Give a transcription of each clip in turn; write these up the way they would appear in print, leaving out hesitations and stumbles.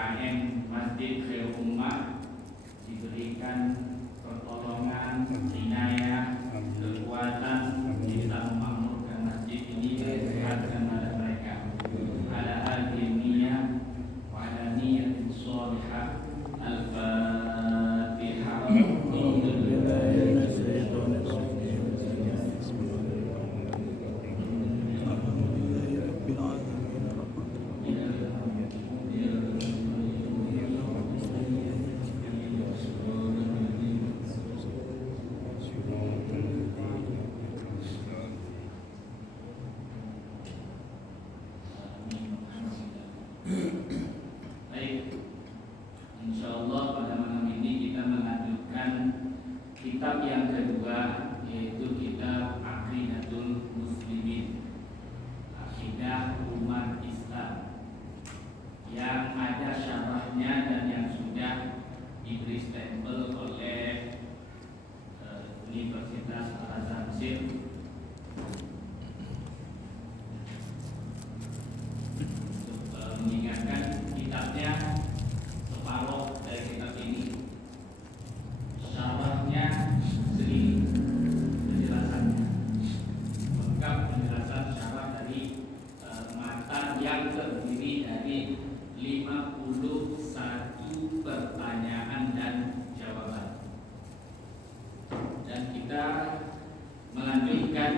PKN Masjid Khairul Ummah diberikan pertolongan, inayah, kekuatan bisa memakmurkan masjid ini dan sehatkan pada mereka. Ala hadhihi niyyah wa ala niyyatin shalihah. Al-Fatihah. Insyaallah pada malam ini kita melanjutkan kitab yang kedua, yaitu kitab Aqidatul Muslimin, akidah umat Islam, yang ada syarahnya dan yang sudah diberi stempel oleh Universitas Al-Azhar Mesir. Mengingatkan kitabnya separuh dari kitab ini, syarahnya segini penjelasannya, lengkap penjelasan syarah dari matan yang terdiri dari 51 pertanyaan dan jawaban. Dan kita melanjutkan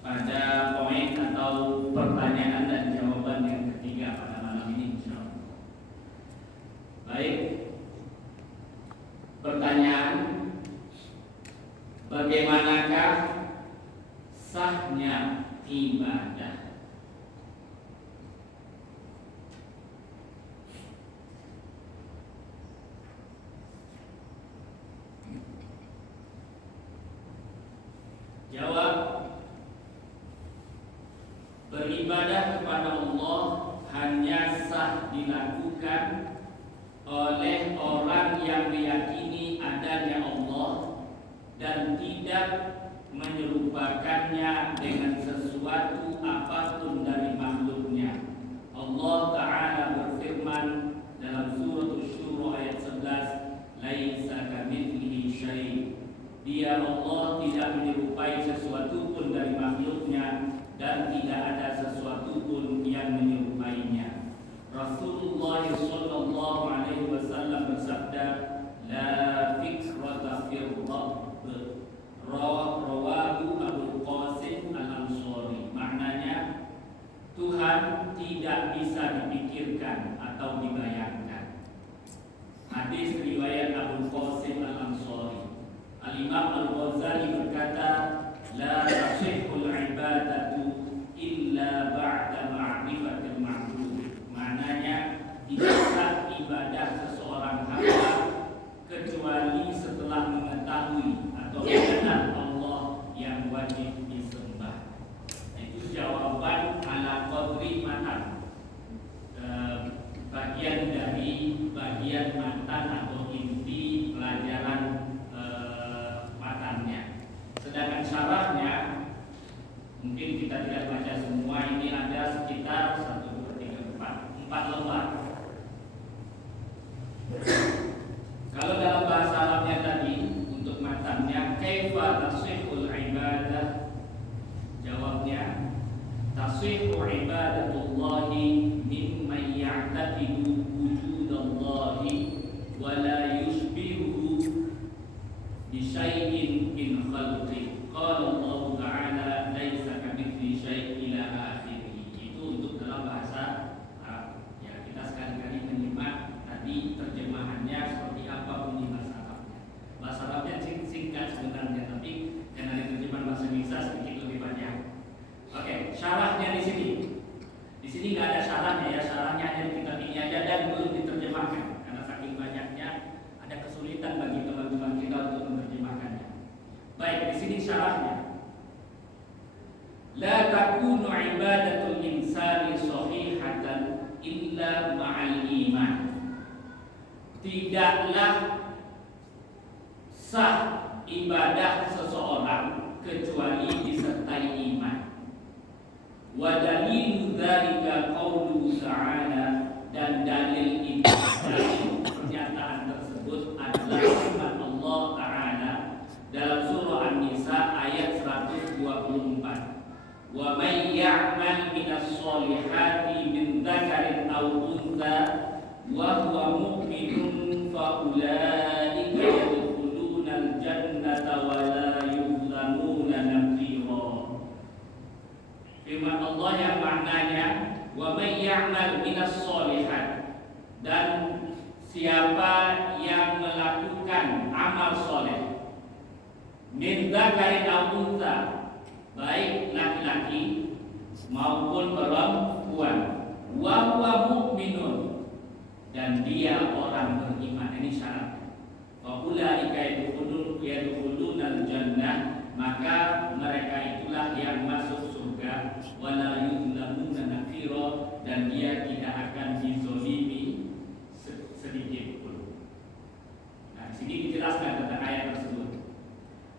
pada poin atau pertanyaan dan jawaban yang ketiga pada malam ini, insyaallah. Baik. Pertanyaan: bagaimanakah sahnya ibadah? Jawab: beribadah kepada Allah hanya sah dilakukan oleh orang yang meyakini adanya Allah dan tidak menyerupakannya dengan sesuatu apapun dari makhluknya. Allah Ta'ala berfirman dalam surah Asy-Syura ayat 11, laisa kamitslihi syai'. Dia Allah tidak menyerupai sesuatu pun dari makhluknya dan tidak ada sesuatu pun yang menyerupainya. Rasulullah sallallahu alaihi wasallam bersabda, la fikrata fir rabb. Rawahu Abu Qasim Al-Ansari. Maknanya, Tuhan tidak bisa dipikirkan atau dibayangkan. Hadis riwayat Abu Qasim Al-Ansari. Al-Imam Al-Ghazali berkata, la tasihhul ibadatu illa ba'da ma'rifatil ma'bud. Maknanya, tidak sah ibadah seseorang hamba kecuali setelah mengetahui atau mengenal Allah yang wajib disembah. Itu jawaban ala qadri matan, bagian dari bagian matan atau inti pelajaran matannya. Sedangkan syarahnya mungkin kita tidak baca semua, ini ada sekitar 1, 2, 3, 4 lembar. Kalau dalam bahasa Arabnya tadi, untuk matannya kaifa tasihhul ibadah, jawabnya tasihhu ibadatullahi mimman ya'taqidu wujudallahi wa la yushbihu bi syai'in min khalqi. Qala Allah Ta'ala laisa kamitslihi syai' ila akhirih. Itu untuk dalam bahasa Arab. Ya, kita sekali-kali menyimak tadi terjemahannya seperti apa bunyi bahasa Arabnya. Bahasa Arabnya singkat sebenarnya, tapi karena diterjemahkan bahasa Indonesia sedikit lebih banyak. Oke, syarahnya di sini. Di sini nggak ada syarahnya ya, syarahnya hanya di kitab ini aja dan belum diterjemahkan karena saking banyaknya ada kesulitan bagi teman-teman kita untuk menerjemahkannya. Baik, di sini syarahnya. La takunu ibadatul insani sahihatan illa ma'al iman. Tidaklah sah ibadah seseorang kecuali disertai iman. Wa dalilu dzalika qauluhu ta'ala, dan dalil itu salihati min dzakarin aw untha wa huwa mu'minun fa ulaika yadkhulunal jannata wa la yuzlamuna naqira. Firman Allah yang maknanya wa may ya'mal minas shalihat, dan siapa yang melakukan amal soleh min dzakarin aw untha, baik laki-laki maupun perempuan, wa huwa mu'minun, dan dia orang beriman. Ini syaratnya. Wa ulaika yadkhulunal jannah, maka mereka itulah yang masuk surga, wala yuzlamuna naqira, dan dia tidak akan dizolimi sedikit pun. Nah, di sini dijelaskan tentang ayat tersebut.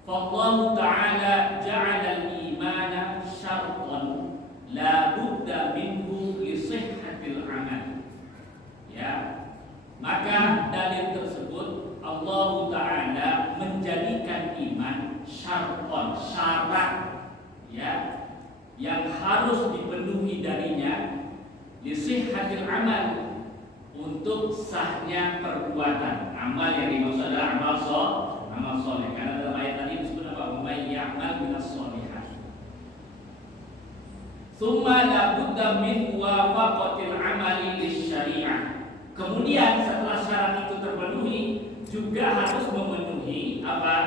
Fallahu ta'ala ja'ala al-imana syartan la budda minhu li sihhatil amal. Ya. Maka dalil tersebut Allah Ta'ala menjadikan iman syartan, syarat, ya, yang harus dipenuhi darinya li sihhatil amal, untuk sahnya perbuatan. Amal yang dimaksud adalah amal soleh. Karena dalam ayat tadi disebut apa? May ya'mal minas shalihat. Tsumma la budda min muwafaqatil amali lisyari'ah. Kemudian setelah syarat itu terpenuhi, juga harus memenuhi apa?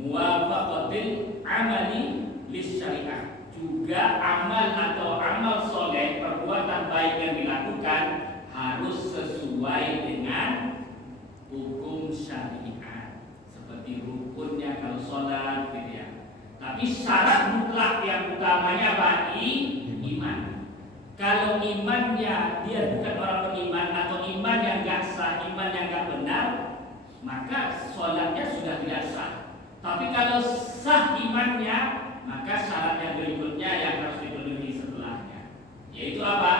Muwafaqatil amali lisyari'ah. Juga amal atau amal soleh, perbuatan baik yang dilakukan harus sesuai dengan hukum syariat, seperti rukunnya kalau sholat, gitu ya. Tapi syarat mutlak yang utamanya apa? Iman. Kalau imannya dia bukan orang beriman, atau iman yang gak sah, iman yang gak benar, maka sholatnya sudah tidak sah. Tapi kalau sah imannya, maka syarat yang berikutnya yang harus dipenuhi setelahnya, yaitu apa?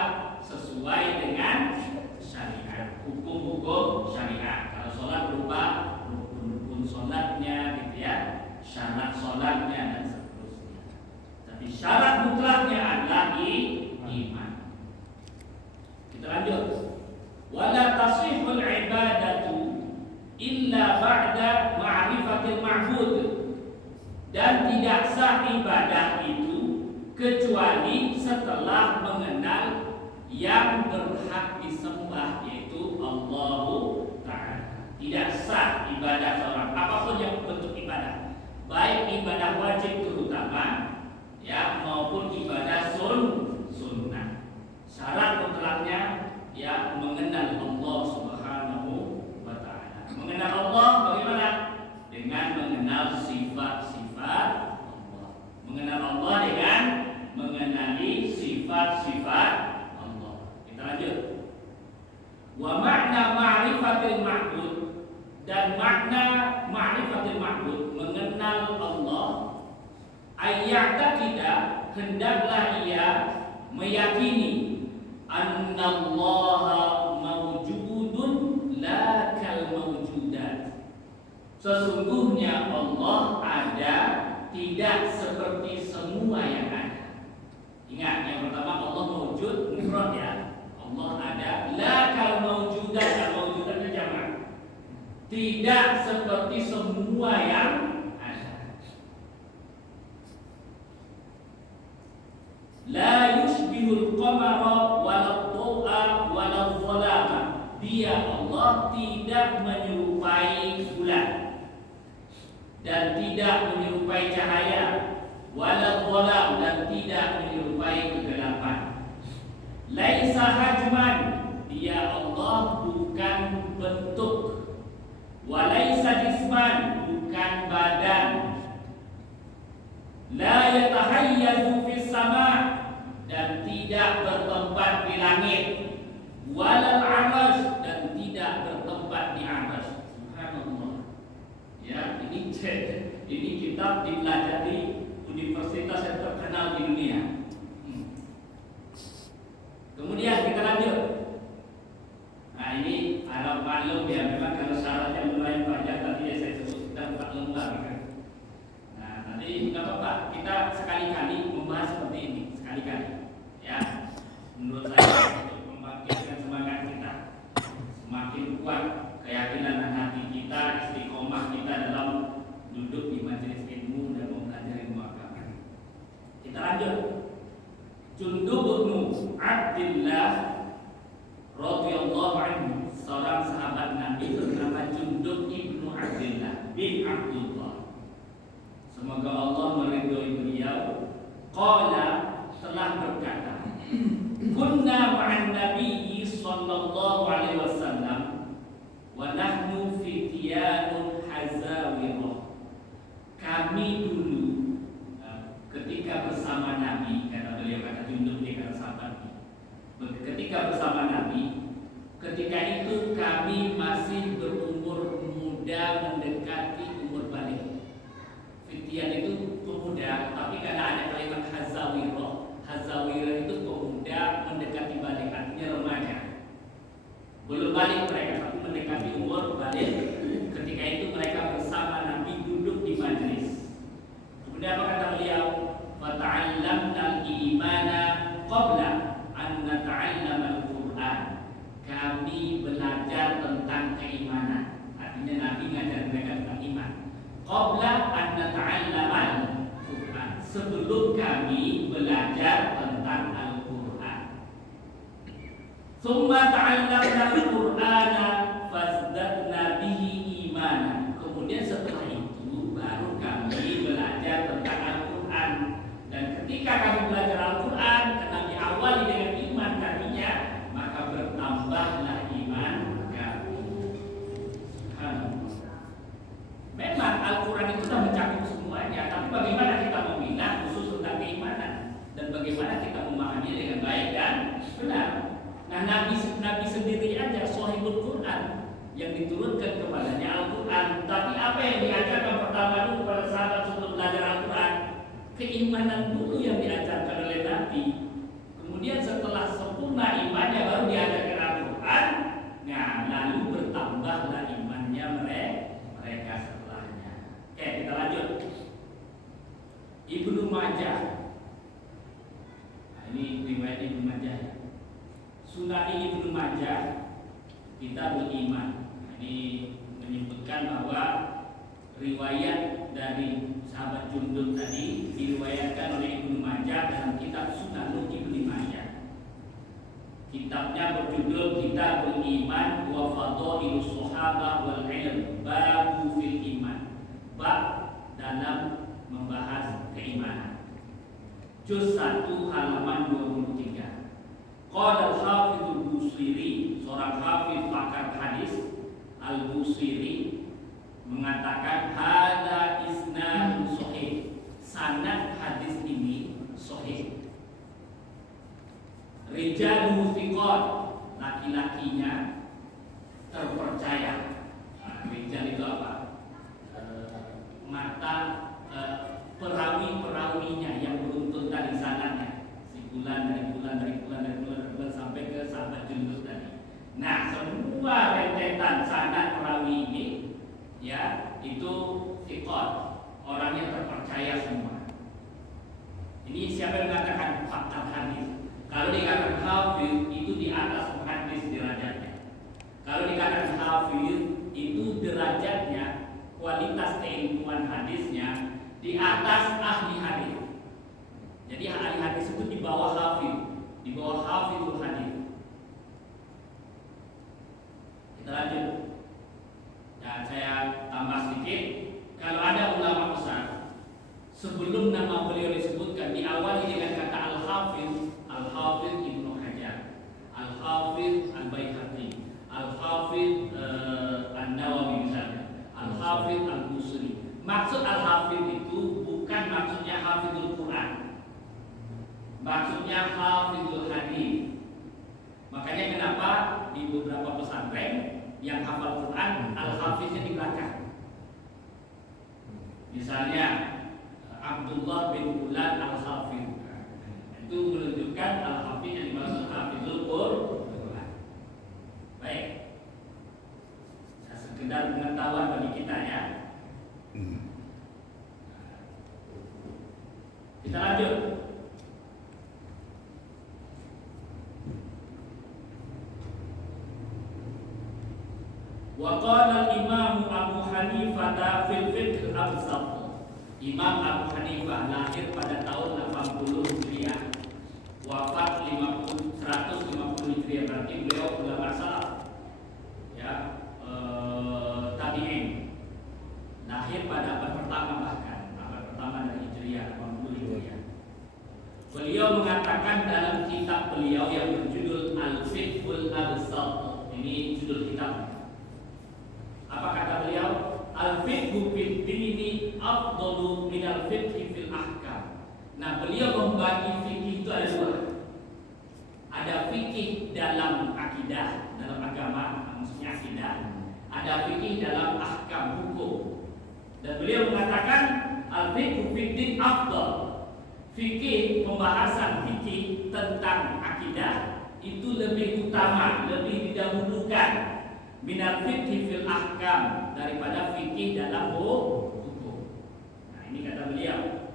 Sesuai dengan syariat, hukum-hukum syariat. Kalau sholat berupa rukun sholatnya, gitu ya, syarat sholatnya dan seterusnya. Tapi syarat mutlaknya adalah iman. Kita lanjut. Wala tasihul ibadatu illa ba'da ma'rifatil ma'bud, dan tidak sah ibadah itu kecuali setelah mengenal yang berhak disembah, yaitu Allah Ta'ala. Tidak sah ibadah seorang, apapun yang bentuk ibadah, baik ibadah wajib terutama, ya, maupun ibadah sunnah. Syarat mutlaknya, ya, mengenal Allah Subhanahu wa Ta'ala. Mengenal Allah bagaimana? Dengan mengenal sifat-sifat Allah. Mengenal Allah dengan mengenali sifat-sifat Allah. Kita lanjut. Wa makna ma'rifatil ma'bud, dan makna ma'rifatil ma'bud, mengenal Allah, ayya'taqida, hendaklah ia meyakini annallaha mawjudun la kal mawjudat, sesungguhnya Allah ada, tidak seperti semua yang ada. Ingat, yang pertama Allah mawjud, mufrad ya, Allah ada. La kal mawjudat, kal mawjudatnya jamak, tidak seperti semua yang ada. La yushbihul qamara wala dhu'a wala dhalama, dia Allah tidak menyerupai bulan dan tidak menyerupai cahaya, wala dhalam, dan tidak menyerupai kegelapan. Laisa hajman, dia Allah bukan bentuk, walaisa jisman, bukan badan. La yatahayyazu fis sama', dan tidak bertempat di langit, walal arasy, dan tidak bertempat di arasy. Subhanallah. Ya, ini kitab dipelajari universitas yang terkenal di dunia. Kemudian kita lanjut. Nah, ini Arab maklum ya, memang kalau syaratnya lumayan panjang, tadi ya saya sebut kita 4 lembar kan. Nah, nanti nggak apa-apa, kita sekali-kali membahas seperti ini, sekali-kali. Ya. menurut saya untuk membangkitkan semangat kita, semakin kuat keyakinan dan hati kita, istiqomah kita dalam duduk di majelis ilmu dan mempelajari ilmu agama. Kita lanjut. Jundub bin Abdillah radhiyallahu anhu, seorang sahabat Nabi bernama Jundub ibnu Abdillah bin Abdullah. Semoga Allah meridhoi beliau. Qala, telah berkata, kunna ma'an Nabi sallallahu alaihi wasallam wa nahnu fityanun hazawirah. Kami dulu ketika bersama Nabi, kata beliau, kata Jundub, dia kata sahabat, ketika bersama Nabi, ketika itu kami masih berumur muda mendekati umur balik. Fityan itu pemuda, tapi karena ada kalimat hazawirah, hazawirah itu pemuda mendekati balik, artinya remaja. Belum balik mereka, tapi mendekati umur balik. Ketika itu mereka bersama Nabi duduk di majlis. Kemudian apa kata beliau? Fata'allamna al-imana qabla an nata'allama al-Qur'an. Kami belajar tentang keimanan. Artinya Nabi mengajar mereka tentang iman. Qabla an nata'allama al-Qur'an. Sebelum kami belajar tentang Al-Qur'an. Tsumma ta'allamna al-Qur'ana fazdadna bihi imanan. Kemudian setelah itu baru kami belajar tentang Al-Qur'an. Dan ketika kami belajar Al-Quran, karena diawali dengan iman tadinya, maka bertambahlah iman kami. Memang Al-Quran itu sudah mencakup semuanya, tapi bagaimana kita memilah khusus tentang keimanan dan bagaimana kita memahami dengan baik dan benar. Nah, Nabi sendiri aja Shahihul Quran yang diturunkan kepadanya Al-Quran. Tapi apa yang diajarkan pertama dulu kepada sahabat sebelum belajar Al-Quran? Keimanan dulu yang diajarkan oleh Nabi. Kemudian setelah sempurna imannya baru diajarkan Al-Quran. Nah, lalu bertambahlah imannya mereka setelahnya. Oke, kita lanjut. Ibnu Majah. Nah, ini riwayat Ibnu Majah. Sunani Ibnu Majah, kita beriman. Ini menyebutkan bahwa riwayat dari sahabat Jundub tadi diriwayatkan oleh Ibnu Majah dalam kitab Sunan Ibnu Majah. Kitabnya berjudul Kitabul Iman wa Fadailus Shahabah wal Ilm, Babu fil Iman. Bab dalam membahas keimanan. Juz 1 halaman 23. Qala al-Hafidz Busiri, seorang hafidz pakar hadis Al-Busiri mengatakan hada isnadun sahih. Sanad hadis ini sahih. Rijaluhu thiqat, laki-lakinya terpercaya. Nah, rijal itu apa? Mata perawi-perawinya yang beruntun tadi sanadnya. Si bulan dari bulan sampai ke sahabat Jundub tadi. Nah, semua rentetan sanad perawi ini ya itu thiqat, orang yang terpercaya semua. Ini siapa yang mengatakan fakta hadis? Kalau dikatakan hafidz itu di atas muhaddis derajatnya. Kalau dikatakan hafidz itu derajatnya, kualitas keilmuan hadisnya di atas ahli hadis. Jadi ahli hadis itu di bawah hafidz, di bawah hafidhul hadis. Kita lanjut. Dan saya tambah sedikit, kalau ada ulama besar sebelum nama beliau disebutkan diawali dengan kata Al-Hafidz, Al-Hafidz Ibnu Hajar, Al-Hafidz Al-Baihaqi, Al-Hafidz An-Nawawi misalnya, Al-Hafidz Al-Busri. Maksud Al-Hafidz itu bukan maksudnya Hafidhul Quran, maksudnya Hafidhul Hadis. Makanya kenapa di beberapa pesantren yang hafal Quran Al-Hafiznya di belakang. Misalnya Abdullah bin Fulan Al-Hafiz, itu menunjukkan Al-Hafiz yang dimaksud Hafizul Quran. Baik, sekedar pengetahuan bagi kita ya. Kita lanjut. Wa qala Imam Abu Hanifah fil fiqh al-awsat. Imam Abu Hanifah lahir pada tahun 80 Hijriah, wafat 150 Hijriah, berarti beliau ulama salaf. Ya, tabi'in. Lahir pada abad pertama, bahkan abad pertama dari Hijriah, 80 Hijriah. Beliau mengatakan dalam kitab beliau yang berjudul Al-Fiqhul Awsat. Ini judul kitab. Apa kata beliau? Al-fiqhu fid dini afdalu min al-fiqhi fil ahkam. Nah, beliau membagi fikih itu ada dua. Ada fikih dalam akidah, dalam agama, maksudnya akidah. Ada fikih dalam ahkam, hukum. Dan beliau mengatakan al-fiqhu fid din afdal. Fikih, pembahasan fikih tentang akidah itu lebih utama, lebih didahulukan minal fikih fil ahkam, daripada fikih dalam hukum. Nah, ini kata beliau.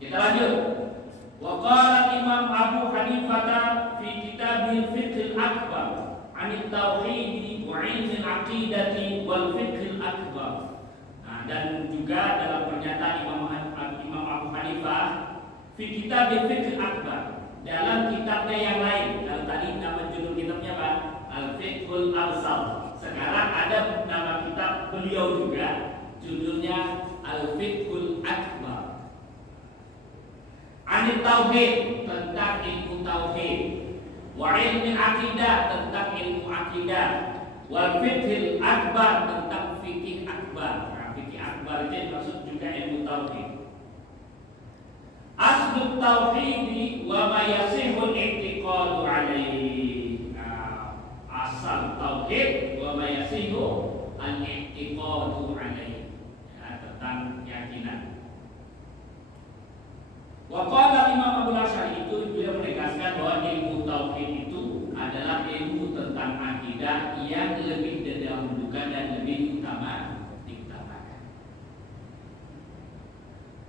Kita lanjut. Wa qala Imam Abu Hanifah fi kitabil fiqh al-akbar 'an at-tauhid wa 'ilm al-aqidati wal fiqh al-akbar. Nah, dan juga dalam pernyataan Imam Abu Hanifah fi kitabil fiqh al-akbar, dalam kitabnya yang lain. Kalau tadi nama judul kitabnya apa? Al-Fiqhul Awsat. Sekarang ada nama kitab beliau juga, judulnya Al-Fiqhul Akbar. Anit tauhid, tentang ilmu tauhid. Wa ilmi akidah, tentang ilmu akidah. Wal fiqhil akbar, tentang fikih akbar. Nah, fikih akbar itu maksud juga ilmu tauhid. Aslu tauhidi wa ma yasihul i'tiqadu alaihi. Asal tauhid wa ma yasihu al-i'tiqadu alaihi, ya, tentang keyakinan. Wa qala Imam Abu Asy'ari, itu beliau menegaskan bahwa ilmu tauhid itu adalah ilmu tentang akidah yang lebih didahulukan dan lebih diutamakan.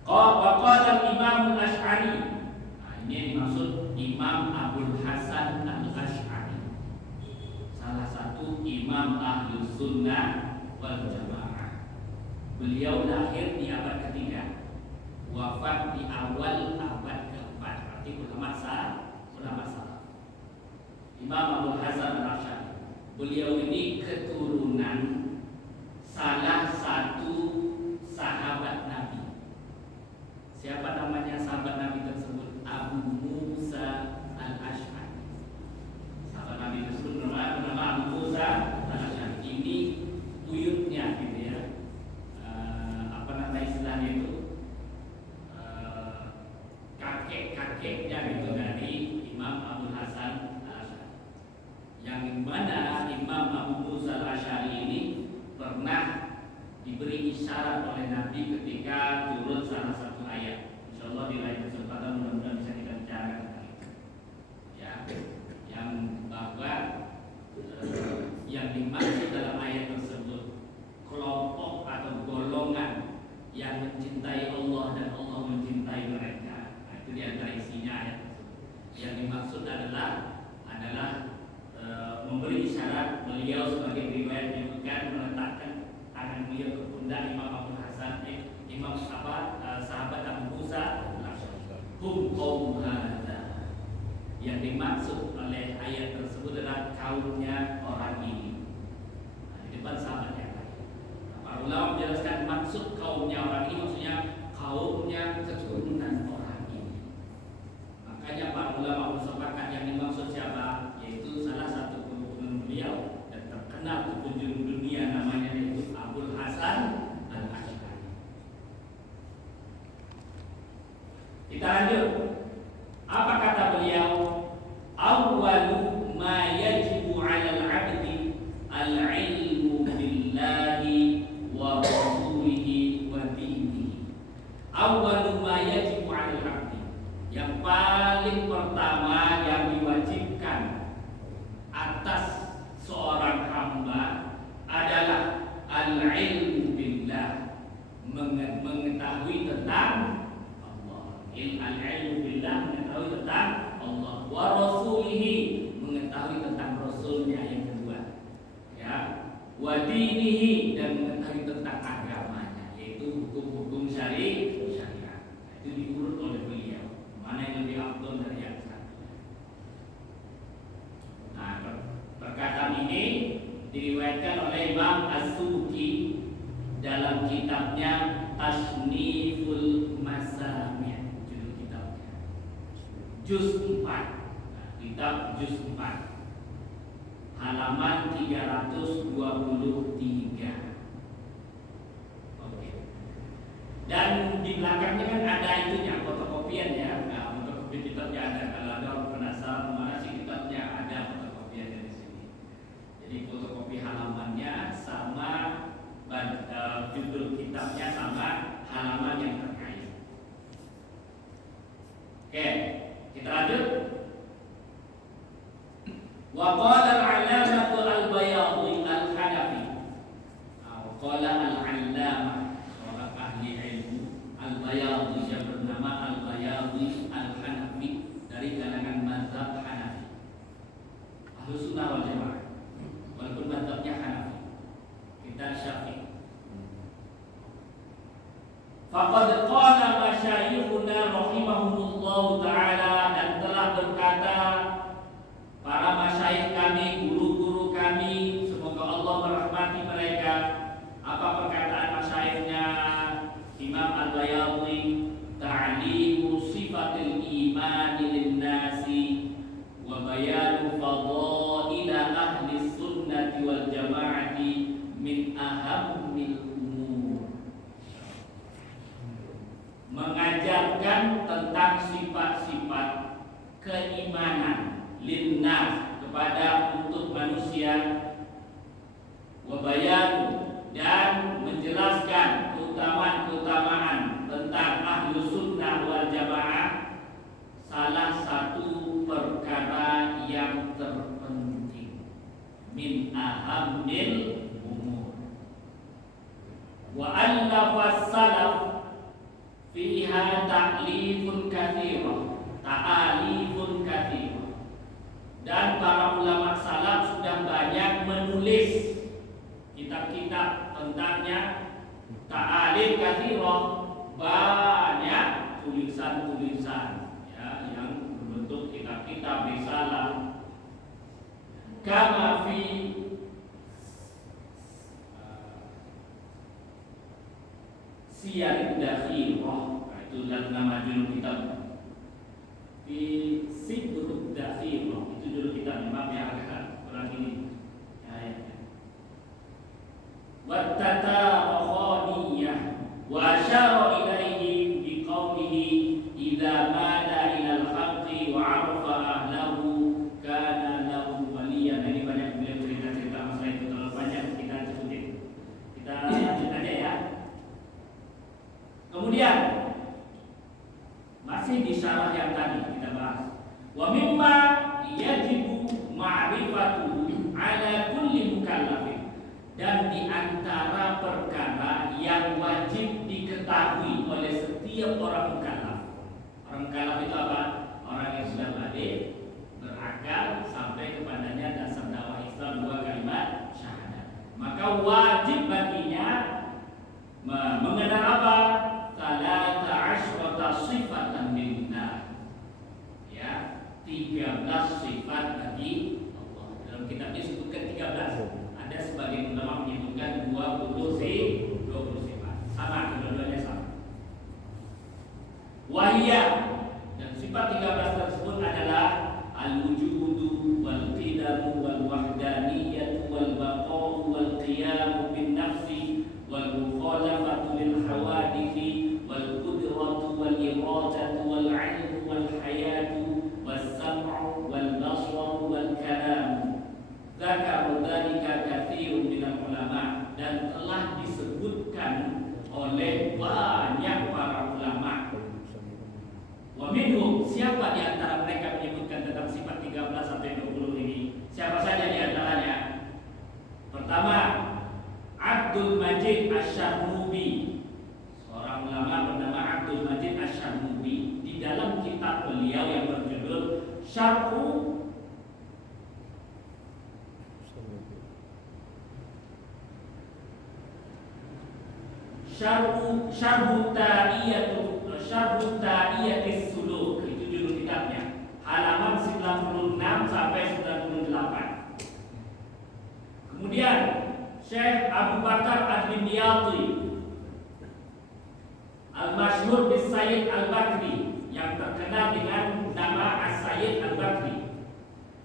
Wa qala Imam Asy'ari, nah, ini dimaksud Imam Abul Hasan Al-Asy'ari, salah satu imam Ahlus Sunnah wal Jamaah. Beliau lahir di abad ketiga, wafat di awal abad keempat. Berarti ulama salaf. Imam Abul Hasan Al-Asy'ari. Beliau ini keturunan salah satu sahabat Nabi. Siapa namanya sahabat Nabi tersebut? Abu Musa Al-Asy'ari. Sahabat Nabi tersebut bernama Abu Musa Al-Asy'ari. Ini buyutnya, gitu ya. Apa nama istilahnya itu? Kakek-kakeknya gitu dari Imam Abu Hasan Al-Asy'ari. Yang mana Imam Abu Musa Al-Asy'ari ini pernah diberi isyarat oleh Nabi ketika turun salah satu ayat. Insyaallah di lain kesempatan mudah-mudahan bisa kita bicarakan tentang itu. Ya, yang bahwa yang dimaksud dalam ayat tersebut kelompok atau golongan yang mencintai Allah dan Allah mencintai mereka. Nah, itu di antara isinya ayat tersebut. Yang dimaksud adalah memberi isyarat beliau sebagai riwayat menyebutkan meletakkan tangan beliau ke pundak Imam Abu Hasan, sahabat Abu Musa hum qaum hadza. Yang dimaksud oleh ayat tersebut adalah kaumnya orang ini. Nah, di depan sahabat yang lain. Para ulama menjelaskan maksud kaumnya orang ini maksudnya kaumnya keturunan orang ini. Makanya para ulama bersepakat yang dimaksud siapa? Yaitu salah satu keturunan beliau dan terkenal di penjuru dunia, namanya yaitu Abul Hasan Al-Asy'ari. Kita lanjut. Apa kata beliau? Awwalu ma yajibu 'alal 'abdi al-'ilmu billahi wa rasulihi wa dinihi. Awwalu ma yajibu 'alal 'abdi, yang paling pertama yang diwajibkan atas seorang hamba adalah al-'ilmu billah, mengetahui tentang Allah. Al-'ilmu billah, mengetahui tentang Allah, wa rasulihi, mengetahui tentang rasulnya yang kedua. Ya, wa dinihi, dan mengetahui tentang agamanya, yaitu hukum-hukum syariat. Itu diurut oleh beliau, mana yang lebih afdal dari yang satu. Nah, perkataan ini diriwayatkan oleh Imam As-Subki dalam kitabnya Tasniful Masami', judul kitabnya, juz 4. Nah, kitab juz 4 halaman 323. Oke. Dan di belakangnya kan ada itunya, fotokopian ya. Nah, fotokopi kitabnya ada. Kalau ada orang penasaran mana sih kitabnya, ada fotokopiannya di sini. Jadi fotokopi halamannya sama, judul kitabnya sama, halaman yang terkait. Oke, kita lanjut. Wa qala al-'allamatu al-Bayadhi al-Hanafi. Qala al-'allamah, seorang ahli ilmu, al-Bayadhi, yang bernama al-Bayadhi al-Hanafi, dari kalangan mazhab Hanafi. Ahlus Sunnah wal Jamaah. Walaupun mazhabnya Hanafi, kita Syafi'i. Faqad qala masyayikhuna rahimahumullah ta'ala, dan telah berkata para masyayikh kami, guru-guru kami, semoga Allah merahmati mereka. Apa perkataan masyayikhnya? Imam Al-Bayadhi, ta'limu sifatil imani lin-nasi wa bayanu fadaila ahli sunnati wal jama'ati min ahammil umur. Mengajarkan tentang sifat-sifat keimanan linnas, kepada untuk manusia, wabayan, dan menjelaskan keutamaan-keutamaan tentang ahlu sunnah wal jamaah. Salah satu perkara yang terpenting, min ahammil umur. Wa allafas salaf fiha ta'lifun katsirah, ta'alifun katsirah. Dan para ulama salaf sudah banyak menulis kitab-kitab tentangnya, ta'alif katsirah, banyak tulisan-tulisan ya, yang berbentuk kitab-kitab risalah. Kama fi Siyar Dakhirah, itu nama judul kitab. Di Sibrud Dakhirah, itu judul kitab, maaf ya agak kurang ini ayatnya. Wa tataraqaniyah wa asyara ilaihi biqaulihi idza mala ila al-haqqi wa 'arafa ahlahu kana lahu waliyan. Ini banyak beliau cerita-cerita masalah itu, terlalu banyak kita sebutin. Kita lanjut aja ya. Kemudian masih di syarah yang tadi kita bahas. Wa mimma yajibu ma'rifatuhu ala kulli mukallafin, dan di antara perkara yang wajib diketahui oleh setiap orang mukallaf. Orang mukallaf itu apa? Orang yang sudah balik, berakal, sampai kepadanya dasar dakwah Islam 2 kalimat syahadat. Maka wajib baginya mengenal apa? Salata asyrata sifatan lillah, ya, 13 sifat bagi Allah. Dalam kitab ini disebutkan 13. Ada sebagian ulama menyebutkan 20 sifat. Sama, kedua-duanya sama. Wahia, dan sifat 13 tersebut adalah al-wujudu wal qidamu wal wahdaniyatu wal baqa'u wal qiyamu bin nafsi wal mukhalafatu lil hawadithi wal qudratu wal iradatu wal 'ilmu wal hayatu was sam'u wal basaru wal kalamu. Dzakara dzalika katsirun minal ulama, dan telah disebutkan oleh banyak para ulama. Wa minhum, siapa di antara mereka menyebutkan tentang sifat 13 sampai 20 ini? Siapa saja di antaranya? Pertama, Abdul Majid Asy-Syarnubi, seorang ulama bernama Abdul Majid Asy-Syarnubi. Di dalam kitab beliau yang berjudul Syarhu Ta'iyatis Suluk, itu judul kitabnya. Halaman 96 sampai 98. Kemudian Syekh Abu Bakar Ad-Dimyati Al-Masyhur bis Sayyid Al-Bakri, yang terkenal dengan nama As-Sayyid Al-Bakri,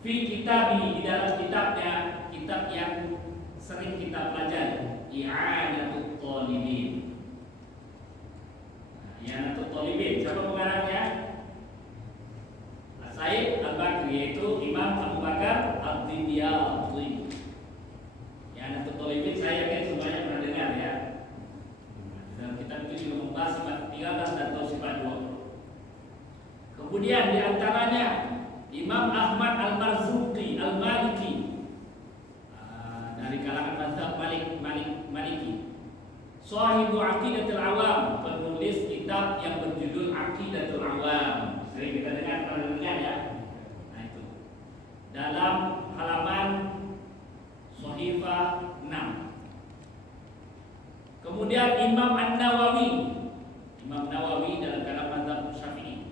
fi kitabi, di dalam kitabnya, kitab yang sering kita pelajari, I'anatul Talibin. I'anatul Talibin, siapa pengarangnya? As-Sayyid Al-Bakri, yaitu Imam Abu Bakar Ad-Dimyati. I'anatul Talibin saya yakin semuanya pernah dengar ya. Dan kitab itu juga membahas sifat 13 dan sifat 20. Kemudian diantaranya Imam Ahmad Al-Marzuqi Al-Maliki, dari kalangan mazhab Maliki. Shahibu Aqidatul Awam, penulis kitab yang berjudul Aqidatul Awam. Sering kita pernah dengar ya. Nah itu. Dalam halaman Shahifah 6. Kemudian Imam An-Nawawi, Imam Nawawi dalam kalangan mazhab Syafi'i,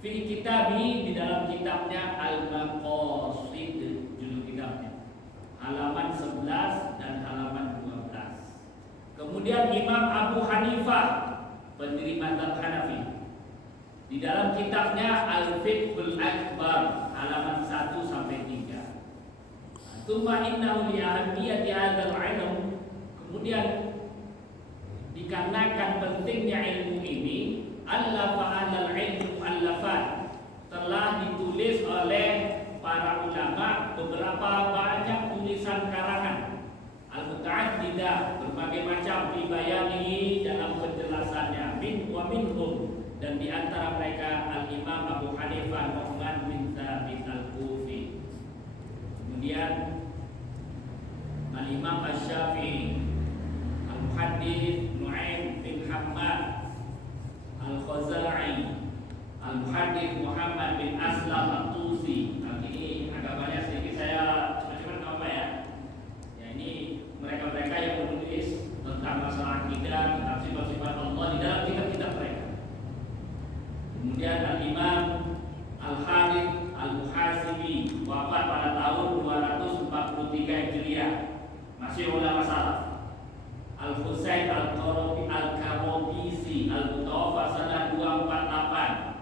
fi kitabi, di dalam kitabnya Al-Maqasid, judul kitabnya, halaman 11 dan halaman 12. Kemudian Imam Abu Hanifah, pendiri mazhab Hanafi, di dalam kitabnya Al-Fiqhul Akbar, halaman 1 sampai 3. Tsumma innahu li ahammiyati hadzal ilm, kemudian dikarenakan pentingnya ilmu ini, allafa ahlal ilm mu'allafat, telah ditulis oleh para ulama beberapa banyak tulisan karangan, al-muta'addidah, berbagai macam, dibayani dalam penjelasannya, min wa minhum, dan di antara mereka al-Imam Abu Hanifah Muhammad bin Thabit Al-Kufi. Kemudian al-Imam Asy-Syafi'i, Al-Muhaddits Nu'aim bin Hammad Al-Khuzai, Al-Muhaddits Muhammad bin Aslam At-Tusi. Nah, ini agak banyak sedikit saya cepat-cepat apa ya. Ya, ini mereka-mereka yang menulis tentang masalah akidah, tentang sifat-sifat Allah di dalam kitab-kitab mereka. Kemudian al-Imam Al-Harith Al-Muhasibi, wafat pada tahun 243 Hijriah, masih ulama salaf. Al-Husain Al-Karobisi Al-Mutawaffa sanah 248.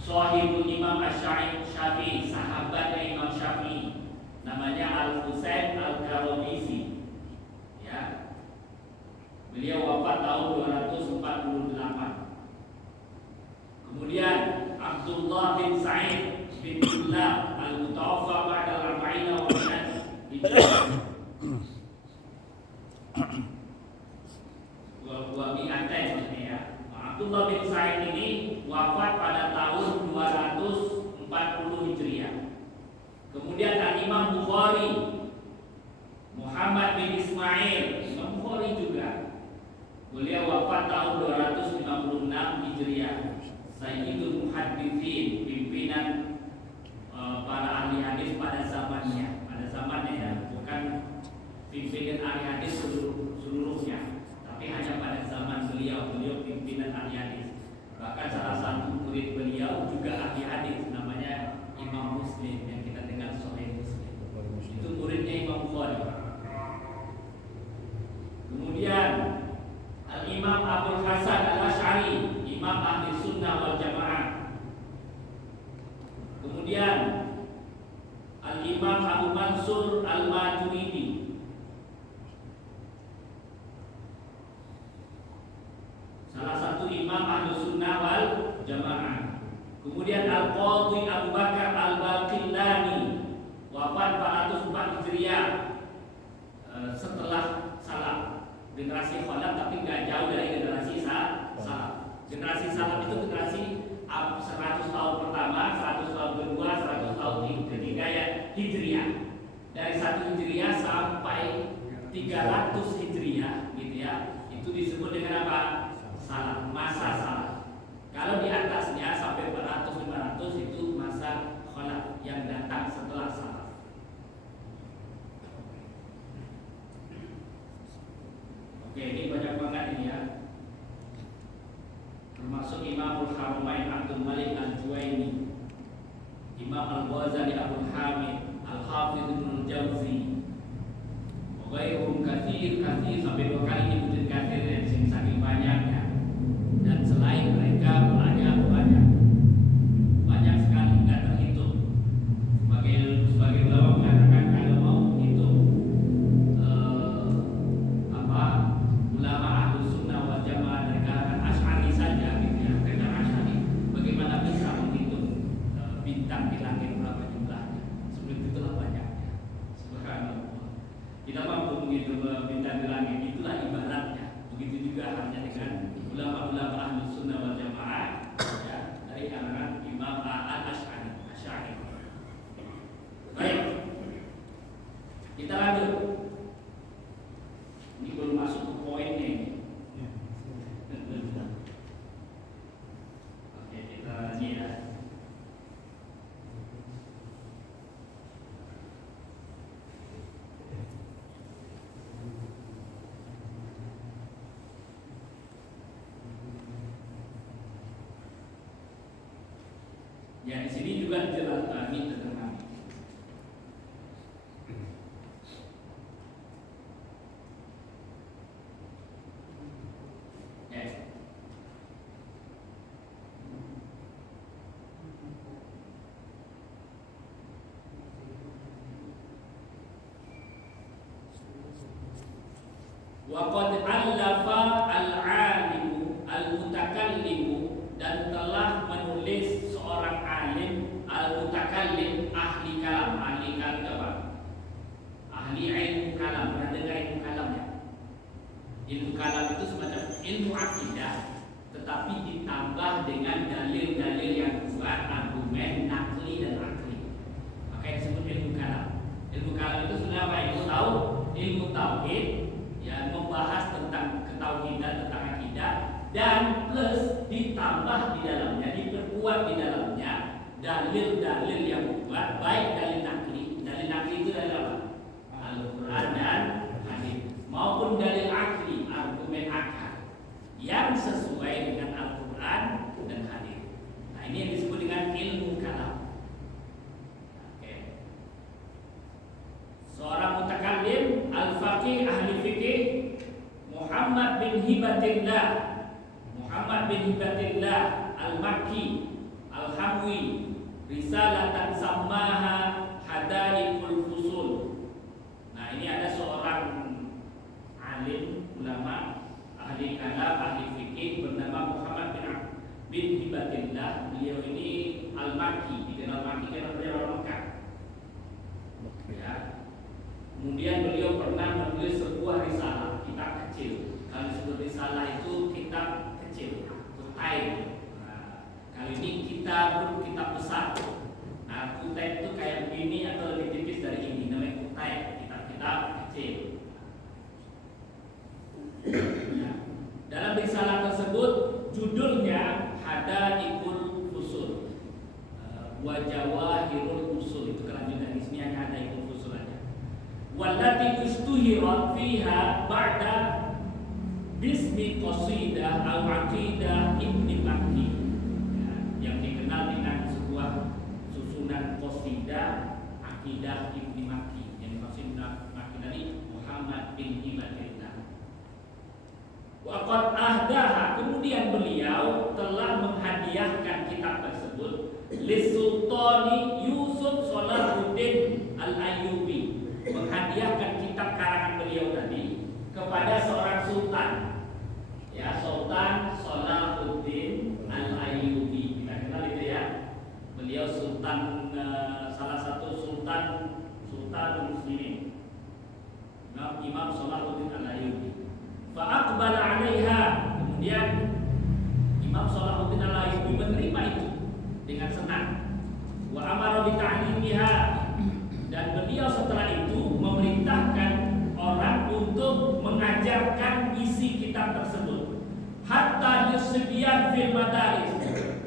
Shahibul Imam Asy-Syafi'i, sahabatnya Imam Syafi'i, namanya Al-Husain Al-Karobisi. Ya. Beliau wafat tahun 248. Kemudian Abdullah bin Sa'id bin Abdullah Al-Mutawaffa ba'da al-arba'ina wa mi'at Hijriah. Abdullah bin Sa'id ini wafat pada tahun 240 Hijriah. Kemudian Imam Bukhari Muhammad bin Ismail, Imam Bukhari juga, beliau wafat tahun 256 Hijriah. Sayyidul Muhadditsin, pimpinan para ahli hadis pada zamannya ya, bukan pimpinan ahli hadis seluruhnya, tapi hanya pada zaman beliau pimpinan ahli hadis. Bahkan salah satu murid beliau juga ahli hadis, namanya Imam Muslim, yang kita dengar Sahih Muslim. Itu muridnya Imam Bukhari. Kemudian Al-Imam Abdul Hasan Al-Asy'ari, Imam Ahli Sunnah wal Jamaah. Kemudian Al-Imam Abu Mansur Al-Maturidi, salah satu imam Ahli Sunnah wal Jamaah. Kemudian Al-Qadhi Abu Bakar Al-Baqillani, wafat 404 Hijriah, setelah salaf, generasi khalaf, tapi nggak jauh dari generasi salaf. Generasi salaf itu generasi 100 tahun pertama, 100 tahun kedua, 100 tahun ketiga ya Hijriah. Dari 1 Hijriah sampai 300 Hijriah gitu ya. Itu disebut dengan apa? Salaf, masa salaf. Kalau di atasnya sampai 400 500 itu masa khalaf yang datang setelah salaf. Imam Al-Ghazali, Abu Hamid, Al-Hafidh Ibnu Jauzi, Wahairum kathir sampai 2 kali nyebutin kathir dari sini saking banyaknya. Dan selain mereka banyak sekali nggak terhitung. Sebagai ulama mengatakan kalau mau hitung ulama Ahlus Sunnah wal Jamaah dari kalangan Asy'ari saja gitu ya, kalangan Asy'ari, bagaimana bisa menghitung bintang di langit berapa jumlahnya? Seperti itulah banyaknya. Subhanallah. Kita mampu menghitung bintang di langit, itulah ibaratnya. Begitu juga halnya dengan ulama-ulama Ahlus Sunnah wal Jamaah ya, dari kalangan Imam Al-Asy'ari. Baik, kita lanjut. Ini belum masuk ke poinnya ini. Oke, kita ini ya. Ya, di sini juga dijelaskan ini tentang Waqad allafa al-alimu al-mutakallimu, dan telah menulis seorang alim al-mutakallim, ahli kalam. Ahli kalam itu apa? Ahli ilmu kalam. Pernah dengar ilmu kalam ya? Ilmu kalam itu semacam ilmu akidah, tetapi ditambah dengan dalil-dalil yang kuat, argumen nakli dan akli. Maka disebut ilmu kalam. Ilmu kalam itu sebenarnya apa? Ilmu tauhid, ya, membahas tentang ketauhidan, tentang akidah, dan plus ditambah di dalamnya, diperkuat di dalamnya dalil-dalil yang kuat, baik dalil nakli. Dalil nakli itu dari apa? Al-Quran dan hadis, maupun dalil akli, argumen akal yang sesuai dengan Al-Quran dan hadis. Nah, ini yang disebut dengan ilmu kalam. Seorang mutakallim al-faqih, ahli fikih, Muhammad bin Hibatillah al-Makki al-Hamwi, risalatan sammaha hadaikul fusul. Nah, ini ada seorang alim, ulama, ahli kalam, ahli fikih bernama Muhammad bin Hibatillah. Beliau ini al-Makki, dikenal Makki karena beliau orang Mekah. Ya. Kemudian beliau pernah menulis sebuah risalah, kitab kecil. Kalau disebut risalah itu kitab kecil, kutai. Nah, kali ini kitab besar. Nah, kutai itu kayak begini atau lebih tipis dari ini, namanya kutai, kitab kecil. Nah, dalam risalah tersebut judulnya Hadaikul Fusul, wa Jawahirul Usul. Itu kelanjutan, di sini hanya Hadaikul Fusul aja. Wallati ustuhirat fiha ba'da bismi qasidah al-aqidah Ibni Makki, ya, yang dikenal dengan sebuah susunan qasidah aqidah Ibni Makki, yang dimaksud Makki dari Muhammad bin Hibatillah. Waqad ahdaha, kemudian beliau telah menghadiahkan kitab tersebut Lis-Sultani Yusuf Salahuddin Al-Ayyubi, menghadiahkan kitab karangan beliau tadi kepada seorang sultan, ya, Sultan Salahuddin Al-Ayyubi. Kita kenal itu ya. Beliau sultan, salah satu sultan muslimin, Imam Salahuddin Al-Ayyubi. Fa'aqbala 'alaiha, kemudian Imam Salahuddin Al-Ayyubi menerima itu dengan senang. Wa amara bi ta'limiha, dan beliau setelah itu memerintahkan orang untuk mengajarkan isi kitab tersebut. Hatta yusbiyan fil madaris,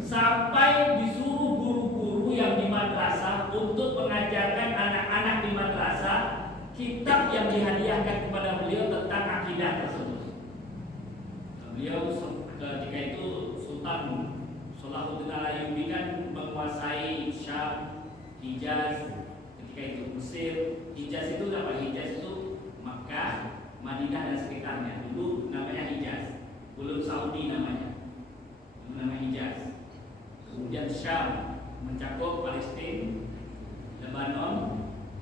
sampai disuruh guru-guru yang di madrasah untuk mengajarkan anak-anak di madrasah kitab yang dihadiahkan kepada beliau tentang akidah tersebut. Beliau ketika itu Sultan Salahuddin Al-Ayyubi kan menguasai Syam, Hijaz ketika itu Mesir. Hijaz itu apa? Hijaz itu Makkah, Madinah dan sekitarnya. Dulu namanya Hijaz, belum Saudi namanya. Dulu namanya Hijaz. Kemudian Syam mencakup Palestina, Lebanon,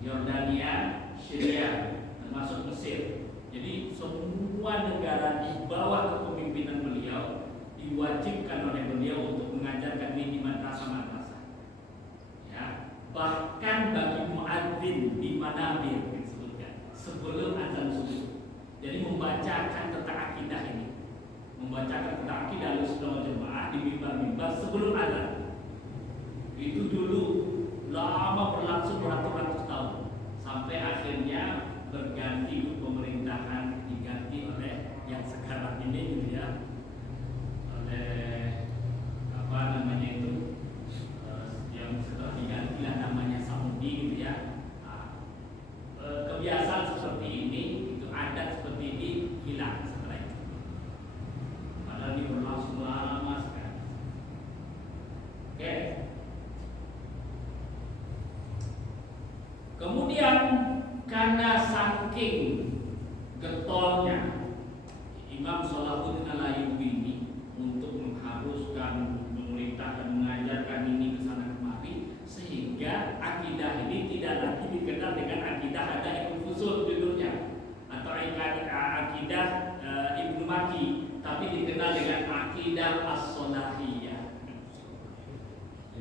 Yordania, Syria, termasuk Mesir. Jadi semua negara di bawah kepemimpinan beliau diwajibkan oleh beliau untuk mengajarkan ini di madrasah-madrasah. Ya, bahkan bagi muadzin di manabir disebutkan sebelum azan subuh. Jadi membacakan tentang akidah ini, membacakan tentang akidah Ahlussunnah wal Jamaah di mimbar-mimbar sebelum azan. Itu dulu lama berlangsung beratus-ratus tahun sampai akhirnya berganti pemerintahan, diganti oleh yang sekarang ini gitu ya, oleh apa namanya itu yang setelah diganti lah namanya Saudi gitu ya. Kebiasaan seperti ini, itu adat seperti ini hilang setelah itu. Padahal ini berlangsung lama sekali. Oke. Kemudian karena saking getolnya Imam Shalahuddin Al-Ayyubi ini untuk mengharuskan, memerintahkan, mengajarkan ini ke sana kemari, sehingga akidah ini tidak lagi dikenal dengan akidah Hadaikul Fusul judulnya, atau akidah Ibnu Maki, tapi dikenal dengan akidah As-Salahiyah.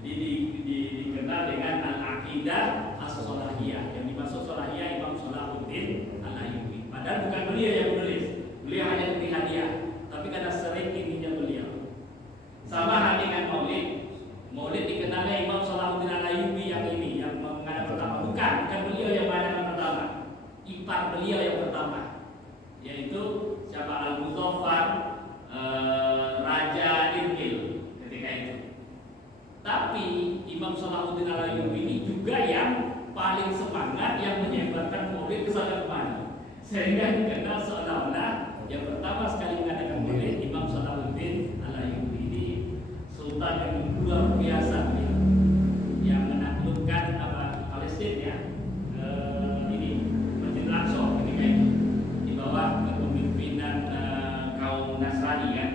Jadi dikenal dengan Al-Aqidah As-Salahiyah. Yang dimaksud Salahiyah Imam Shalahuddin Al-Ayyubi. Padahal bukan beliau yang menulis, beliau hanya memberi hadiah. Tapi karena sering ininya beliau. Sama halnya dengan Maulid. Maulid dikenalnya Imam Shalahuddin Al-Ayyubi yang ini, yang mengadakan pertama. Bukan beliau yang mengadakan pertama. Ipar beliau yang pertama, yaitu siapa? Al-Muzaffar Raja Irbil ketika itu. Tapi Imam Shalahuddin Al-Ayyubi ini juga yang paling semangat, yang menyebarkan Maulid ke sana kemari, sehingga dikenal seolah-olah yang pertama sekali mengadakan Maulid Imam Shalahuddin Al-Ayyubi ini, sultan yang luar biasa beliau, yang menaklukkan Palestina ya, ini Masjid Al-Aqsa ketika itu di bawah kepemimpinan kaum Nasrani kan.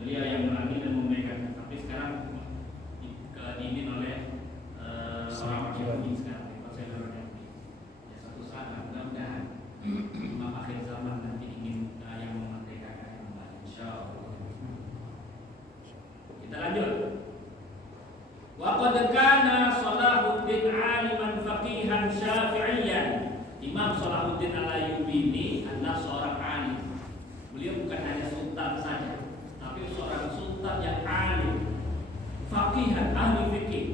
Beliau yang merangi dan memegang. Tapi sekarang diimin oleh orang Yahudi sekarang, pasal orang Yahudi. Ya suatu saat mudah-mudahan Imam akhir zaman nanti ingin yang memerdekakan kembali, insyaallah. Kita lanjut. Wa qad kana Shalahuddin aliman faqihan syafi'iyyan. Imam Shalahuddin Al-Ayyubi ini adalah seorang alim. Beliau bukan hanya sultan saja, tapi seorang sultan yang alim, faqihan, ahli fikih,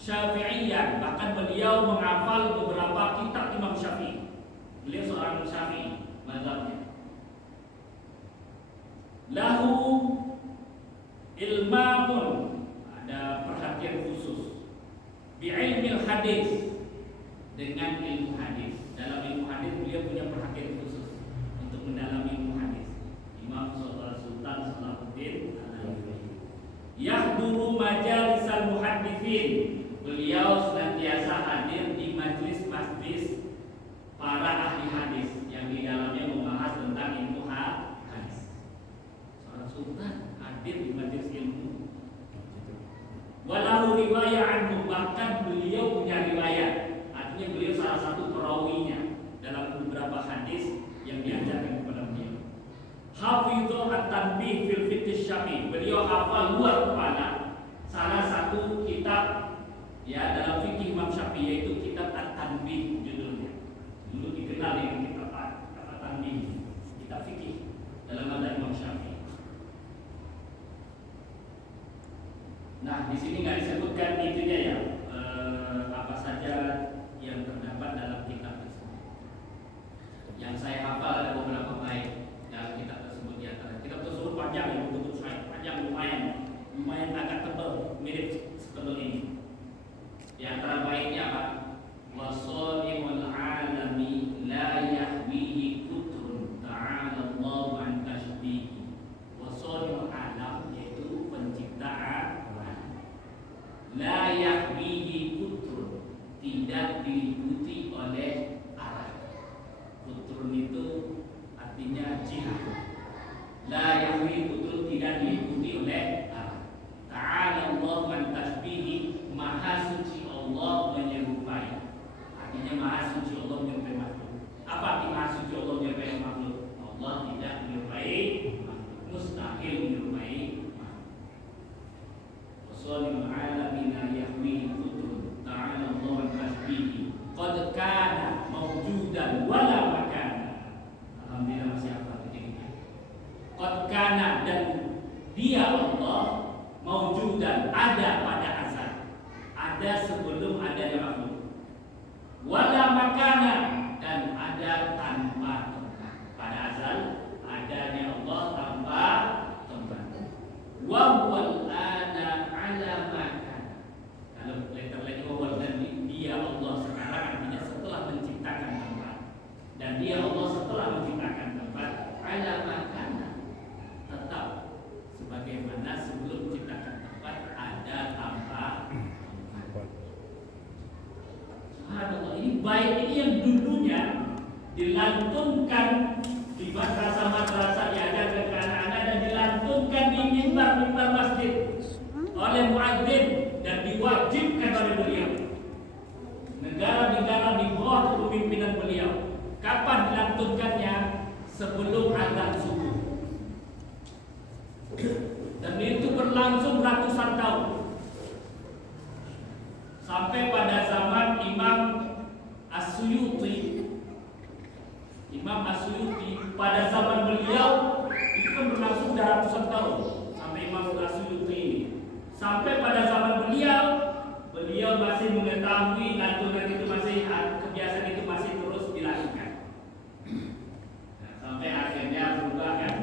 syafi'iyyan, bahkan beliau menghafal beberapa kitab Imam Syafi'i. Beliau seorang Syafi'i mazhabnya. Lahu ilmamun, ada perhatian khusus, bi'ilmil hadis, dengan ilmu hadis. Dalam ilmu hadis beliau punya perhatian khusus untuk mendalami ilmu hadis. Imam Sultan Shalahuddin Al-Ayyubi yahduru majalisal muhadditsin, beliau senantiasa hadir di majlis-majlis para ahli hadis yang di dalamnya membahas tentang ilmu hadis. Seorang sultan hadir di majlis ilmu. Walau riwayah anhu, bahkan beliau punya riwayat, artinya beliau salah satu perawinya dalam beberapa hadis yang diajarkan kepada beliau. Hafidhu at-tanbih fil fiqh syafi'i, beliau hafal luar kepala salah satu kitab ya dalam fikih Imam Syafi'i, yaitu kitab at-tanbih judulnya. Dulu dikenal dengan kitab at-tanbih, kitab fikih dalam mazhab Imam Syafi'i. Nah, di sini nggak disebutkan intinya ya, apa saja yang terdapat dalam kitab tersebut. Yang saya hafal ada beberapa bait dalam kitab tersebut. Di antara kitab tersebut panjang, yang bentuk saya panjang, lumayan agak tebal, mirip setebal ini. Di antara baitnya apa? Wasolihul alami la yahwihi kutrun ta'ala Allahu an tashbihi. Wasolihul alam, yaitu penciptaan, la yahwihi kutrun, bait ini yang dulunya dilantunkan di madrasah-madrasah, diajarkan ke anak-anak dan dilantunkan di mimbar-mimbar masjid oleh muadzin dan diwajibkan oleh beliau. Negara-negara di bawah kepemimpinan beliau. Kapan dilantunkannya? Sebelum azan subuh. Dan itu berlangsung ratusan tahun. Sampai pada zaman Imam As-Suyuti. Imam As-Suyuti pada zaman beliau itu kan berlangsung sudah ratusan tahun sampai Imam As-Suyuti ini. Sampai pada zaman beliau masih mengetahui lantunan itu masih, kebiasaan itu masih terus dilakukan. Nah, sampai akhirnya berubah kan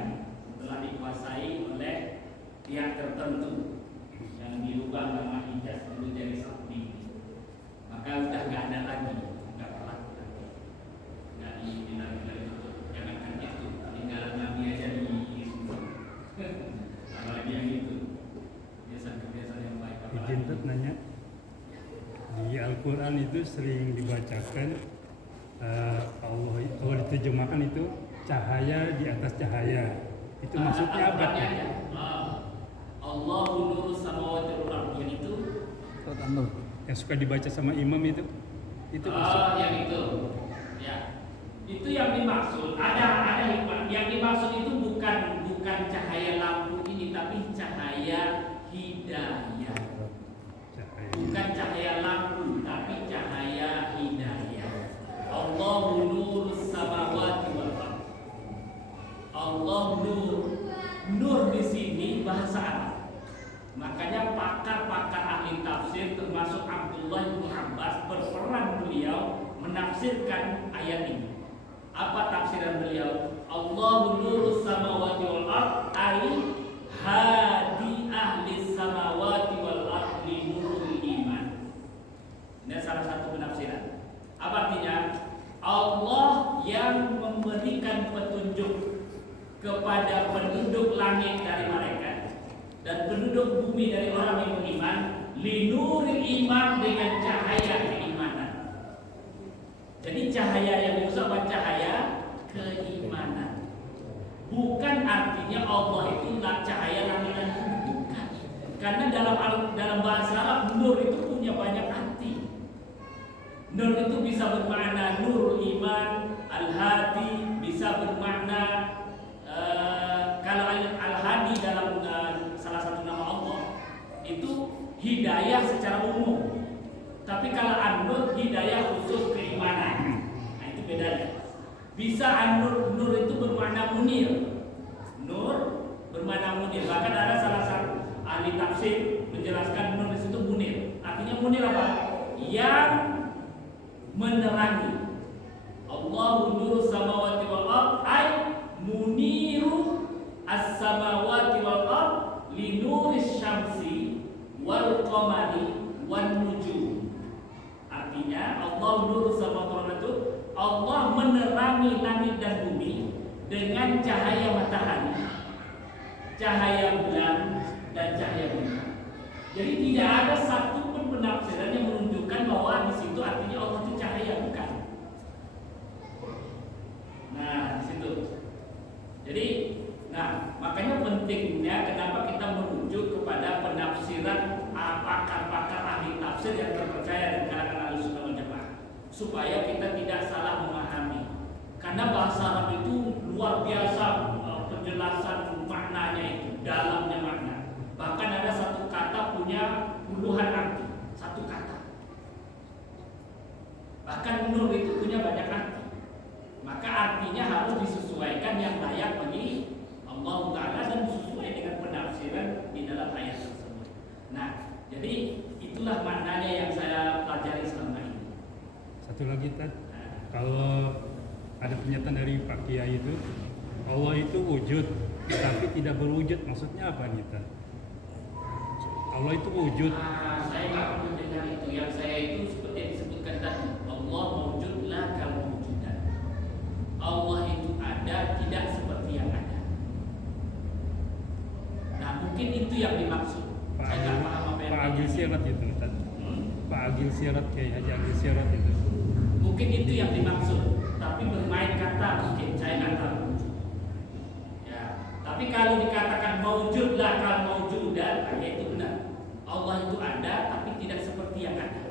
setelah dikuasai oleh pihak tertentu yang dirubah nama Hijaz dulu jadi Saudi. Maka sudah nggak ada lagi, nggak berlaku lagi, nggak lagi jangankan itu, tinggalan Nabi aja di apalagi yang itu kebiasaan yang baik. Izin tuh nanya, di Al-Quran itu sering dibacakan Allah kalau diterjemahkan itu cahaya di atas cahaya. Itu maksudnya apa? Allahu nurus samawati wal ardh, yang itu yang suka dibaca sama imam itu maksudnya. Yang itu ya, itu yang dimaksud. Ada hikmah. Yang dimaksud itu bukan cahaya lampu ini, tapi cahaya hidayah. Bukan cahaya lampu, tapi cahaya hidayah. Allahu nurus samawati wal ardh. Allah nur di sini bahasa Arab. Makanya pakar-pakar ahli tafsir termasuk Abdullah bin Abbas berperan beliau menafsirkan ayat ini. Apa tafsiran beliau? Allahu nurus samawati wal ardh ay hadi ahli samawati wal ardh li nurul iman. Ini salah satu penafsiran. Apa artinya? Allah yang memberikan petunjuk kepada penduduk langit dari mereka dan penduduk bumi dari orang yang beriman, linuril iman, dengan cahaya keimanan. Jadi cahaya yang disebut cahaya keimanan. Bukan artinya Allah itu cahaya langit dan bumi, bukan. Karena dalam bahasa Arab nur itu punya banyak arti. Nur itu bisa bermakna nurul iman, al-hadi bisa bermakna kalau al-hadi dalam salah satu nama Allah itu hidayah secara umum. Tapi kalau an-nur hidayah khusus keimanan. Nah, itu bedanya. Bisa an-nur itu bermakna munir. Nur bermakna munir. Bahkan ada salah satu ahli tafsir menjelaskan nur itu munir. Artinya munir apa? Yang menerangi. Allahu nurus samawati wal ardh ay muniru as-samawati wal ardh li nuris syamsi wal qamari wan nujum. Artinya Allah nurus samawati wal ardh, Allah menerangi langit dan bumi dengan cahaya matahari, cahaya bulan dan cahaya bintang. Jadi tidak ada satu pun penafsiran yang menunjukkan bahwa di situ artinya Allah itu cahaya, bukan. Nah, di situ. Jadi, makanya pentingnya kenapa kita merujuk kepada penafsiran pakar-pakar ahli tafsir yang terpercaya di kalangan Ahlussunnah wal Jamaah, supaya kita tidak salah memahami. Karena bahasa Arab itu luar biasa penjelasan maknanya itu, dalamnya makna. Bahkan ada satu kata punya puluhan arti, satu kata. Bahkan nur itu punya banyak arti. Maka artinya harus disesuaikan yang layak bagi Allah Ta'ala dan sesuai dengan penafsiran di dalam ayat tersebut. Nah, jadi itulah maknanya yang saya pelajari selama ini. Satu lagi Tad, kalau ada pernyataan dari Pak Kiai itu, Allah itu wujud, tapi tidak berwujud. Maksudnya apa nih Tad? Allah itu wujud. Saya nggak pernah dengar itu. Yang saya itu seperti yang disebutkan tadi, Allah wujudlah kalau wujudan. Allah itu ada, tidak seperti yang ada. Nah, mungkin itu yang dimaksud. Saya nggak paham apa yang Pak Agil Sirat itu Tad. Pak Agil Sirat, Kiai Haji Agil Sirat itu Mungkin itu yang dimaksud, tapi bermain kata mungkin saya nggak tahu. Ya, tapi kalau dikatakan maujud la kal maujudan, ya itu benar. Allah itu ada, tapi tidak seperti yang ada.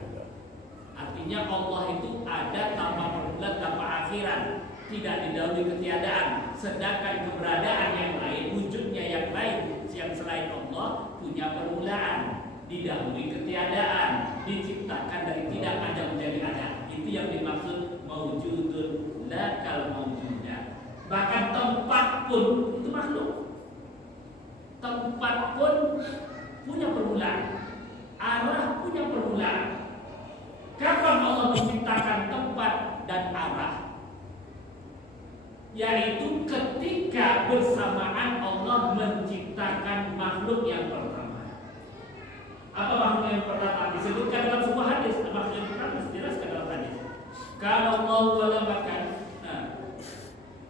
Artinya Allah itu ada tanpa permulaan, tanpa akhiran, tidak didahului ketiadaan. Sedangkan keberadaan yang lain, wujudnya yang lain, yang selain Allah punya permulaan, didahului ketiadaan, diciptakan dari tidak ada menjadi ada. Itu yang dimaksud maujudun la kal maujudan. Bahkan tempat pun itu makhluk. Tempat pun punya permulaan, arah punya permulaan. Kapan Allah menciptakan tempat dan arah? Yaitu ketika bersamaan Allah menciptakan makhluk yang pertama. Apa makhluk yang pertama? Disebutkan dalam sebuah hadis. Makhluk yang pertama dijelaskan dalam hadis. Kana Allah wa lam yakun.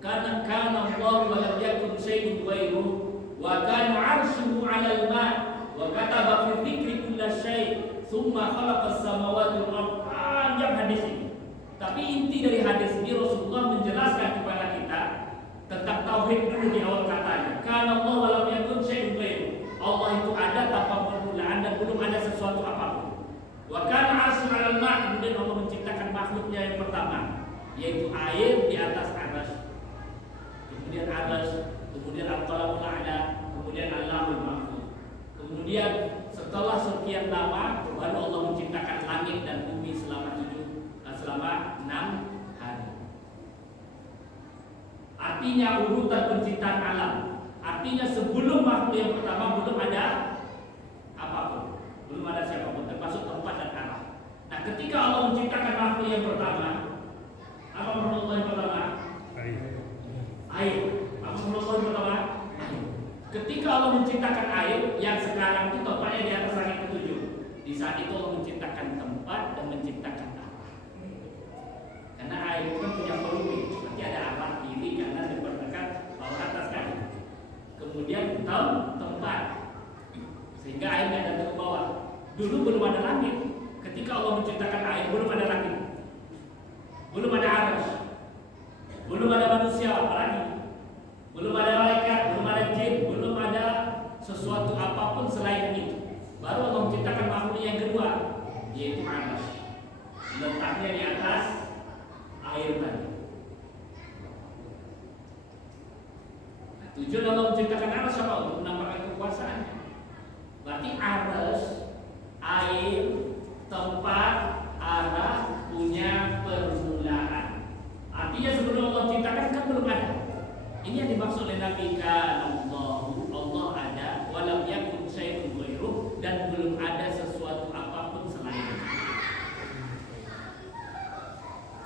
Kana Allah wa lam yakun syai'un ghairuhu wa kana 'arshuhu 'alal ma' wa kataba fi dzikri kulli syai' thumma khalaqas samawati wal ardh. Panjang hadis ini. Tapi inti dari hadis ini Rasulullah menjelaskan kepada kita tentang tauhid dulu di awal katanya. Karena Allah walam yakun syai'un ghairuhu. Allah itu ada tanpa permulaan dan belum ada sesuatu apapun. Wa kana 'arsy 'alal ma', kemudian Allah menciptakan makhluknya yang pertama, yaitu air di atas arsy. Kemudian arsy, kemudian al-qalamul a'la, kemudian Allahul mahfuz. Kemudian setelah sekian lama baru Allah menciptakan langit dan bumi selama 6 hari. Artinya urutan penciptaan alam. Artinya sebelum makhluk yang pertama belum ada apapun, belum ada siapapun, termasuk tempat dan arah. Nah, ketika Allah menciptakan makhluk yang pertama, apa makhluk Allah yang pertama? Air. Apa makhluk Allah yang pertama? Air. Ketika Allah menciptakan air yang sekarang itu tempatnya di atas langit ketujuh, di saat itu Allah menciptakan tempat dan menciptakan arah. Karena air itu kan punya volume, berarti ada arah kiri kanan depan belakang bawah atas kan. Kemudian tempat, sehingga air nggak datang ke bawah. Dulu belum ada langit. Ketika Allah menciptakan air belum ada langit, belum ada arsy, belum ada manusia apalagi, belum ada malaikat, belum ada jin, belum ada sesuatu apapun selain itu. Baru Allah menciptakan makhluk yang kedua, yaitu arsy. Letaknya di atas air tadi. Nah, tujuan Allah menciptakan arsy apa? Untuk menampakkan kekuasaan. Berarti arsy, air, tempat, arah punya permulaan. Artinya sebelum Allah ciptakan kan belum ada. Ini yang dimaksud oleh Nabi Allah ada, walam yakun syai'un ghairuhu, dan belum ada sesuatu apapun selain.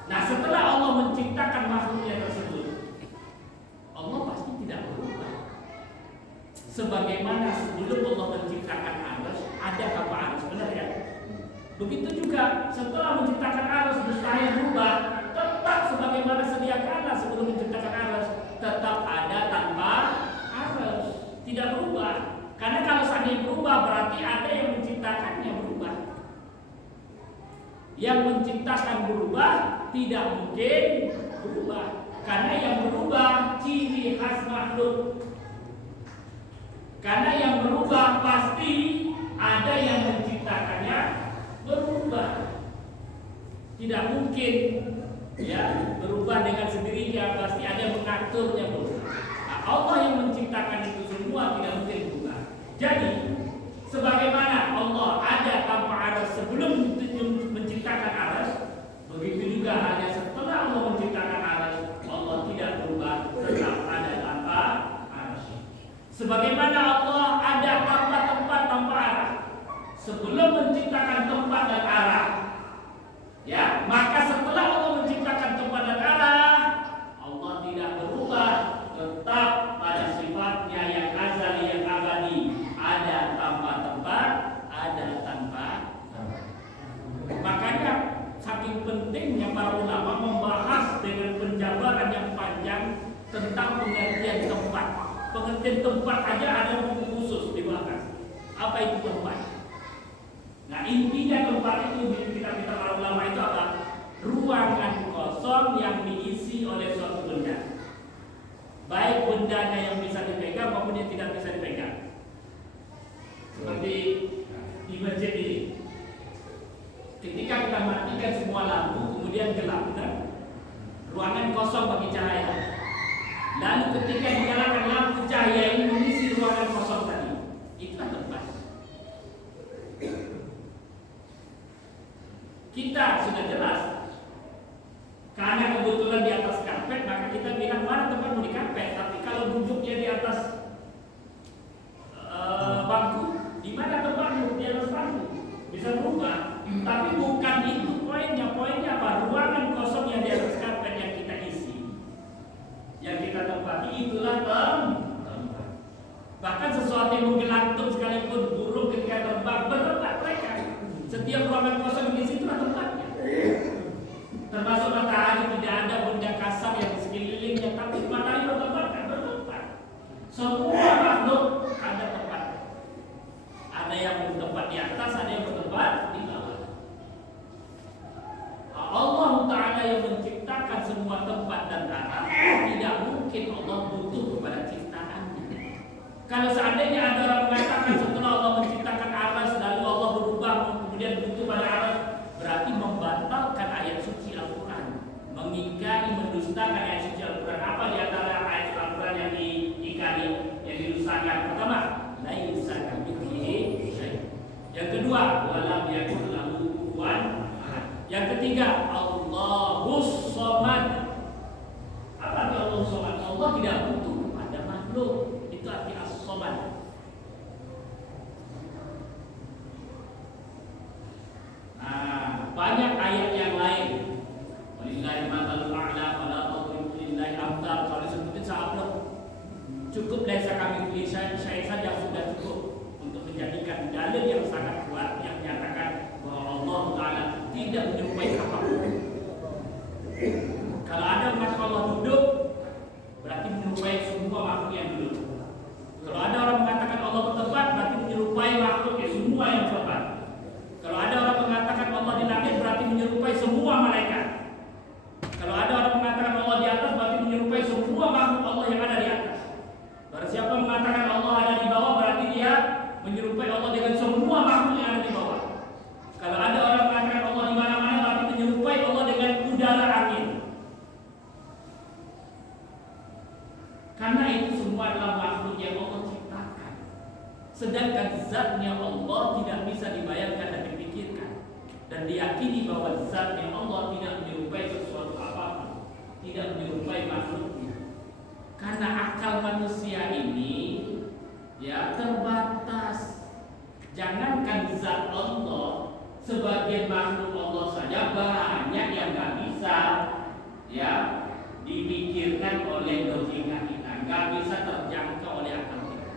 Nah, setelah Allah menciptakan makhluknya tersebut, Allah pasti tidak berubah. Sebagaimana sebelum Allah menciptakan arsy, ada apa arsy, benar ya? Begitu juga setelah menciptakan arsy mustahil berubah, tetap sebagaimana sedia kala sebelum menciptakan arsy, tetap ada tanpa arsy, tidak berubah. Karena kalau seandainya berubah berarti ada yang menciptakannya berubah. Yang menciptakan berubah tidak mungkin berubah, karena yang berubah ciri khas makhluk. Karena yang berubah pasti ada yang menciptakannya berubah. Tidak mungkin ya berubah dengan sendirinya, pasti ada yang mengaturnya berubah. Nah, Allah yang menciptakan itu semua tidak mungkin berubah. Jadi sebagaimana Allah ada tanpa arsy sebelum menciptakan arsy, begitu juga hanya setelah Allah menciptakan arsy, Allah tidak berubah, tetap ada tanpa arsy. Sebagaimana Allah ada tanpa tempat, tanpa arah. Sebelum menciptakan tempat dan arah, ya, maka setelah Allah menciptakan tempat dan arah, Allah tidak berubah, tetap pada sifatnya yang azali, yang abadi. Ada tanpa tempat, ada tanpa arah. Makanya saking pentingnya para ulama membahas dengan penjabaran yang panjang tentang pengertian tempat. Pengertian tempat aja ada buku khusus dibahas. Apa itu tempat? Nah, intinya tempat itu kita para ulama itu apa? Ruangan kosong yang diisi oleh suatu benda, baik bendanya yang bisa dipegang maupun yang tidak bisa dipegang. Seperti di masjid ini, ketika kita matikan semua lampu kemudian gelap, ruangan kosong bagi cahaya. Lalu ketika dinyalakan lampu, cahaya ini mengisi ruangan kosong tadi. Itulah tempat. Kita sudah jelas, karena kebetulan di atas karpet, maka kita bilang mana tempatmu di karpet. Tapi kalau duduknya di atas bangku, di mana tempatmu di atas bangku? Bisa berubah. Tapi bukan itu poinnya. Poinnya apa? Ruangan kosong yang di atas karpet yang kita isi, yang kita tempati, itulah tempat. Bahkan sesuatu yang menggelantung sekalipun, burung ketika terbang bertempat mereka. Setiap ruangan kosong di situ itulah tempatnya. Termasuk matahari, tidak ada benda kasar yang di sekelilingnya, tapi matahari bertempat. Semua makhluk ada tempat. Ada yang bertempat di atas, ada yang bertempat di bawah. Allah Ta'ala yang menciptakan semua tempat dan arah, tidak mungkin Allah butuh kepada ciptaannya. Kalau seandainya ada orang mengatakan setelah Allah menciptakan aras lalu Allah berubah kemudian butuh pada aras, berarti membatalkan ayat suci Al-Quran, mengingkari, mendustakan ayat suci Al-Quran. Apa di antara ayat Al-Quran yang diingkari, yang didustakan? Pertama, laisa kamitslihi syai'. Yang kedua, walam yakul lahu kufuwan ahad. Yang ketiga, Allahus Samad. Apa arti Allahus Samad? Allah tidak butuh kepada makhluk. Itu arti as-Samad. Banyak ayat yang lain. Walillahi mathalul a'la fala tadribu lillahi amthal. Kalau disebutin sahabat cukup laisa kamitslihi syai' saja sudah cukup untuk menjadikan dalil yang sangat kuat yang menyatakan bahwa Allah Ta'ala tidak menyerupai apapun. Kalau ada mengatakan Allah duduk, berarti menyerupai semua makhluk yang duduk. Kalau ada orang mengatakan Allah bertempat, berarti menyerupai makhluk yang semua yang bertempat. Kalau ada orang mengatakan Allah di langit, berarti menyerupai semua malaikat. Kalau ada orang mengatakan Allah di atas, berarti menyerupai semua makhluk Allah yang ada di atas. Barang siapa mengatakan Allah ada di bawah, berarti dia menyerupai Allah dengan semua makhluk yang ada di bawah. Kalau ada orang mengatakan Allah di mana-mana, berarti menyerupai Allah dengan udara angin. Karena itu semua adalah makhluk yang Allah ciptakan. Sedangkan zatnya Allah tidak bisa dibayangkan dan dipikirkan. Dan diyakini bahwa zatnya Allah tidak menyerupai sesuatu apapun, tidak menyerupai makhluknya. Karena akal manusia ini ya terbatas. Jangankan zat Allah, sebagian makhluk Allah saja banyak yang nggak bisa ya dipikirkan oleh logika kita, nggak bisa terjangkau oleh akal kita.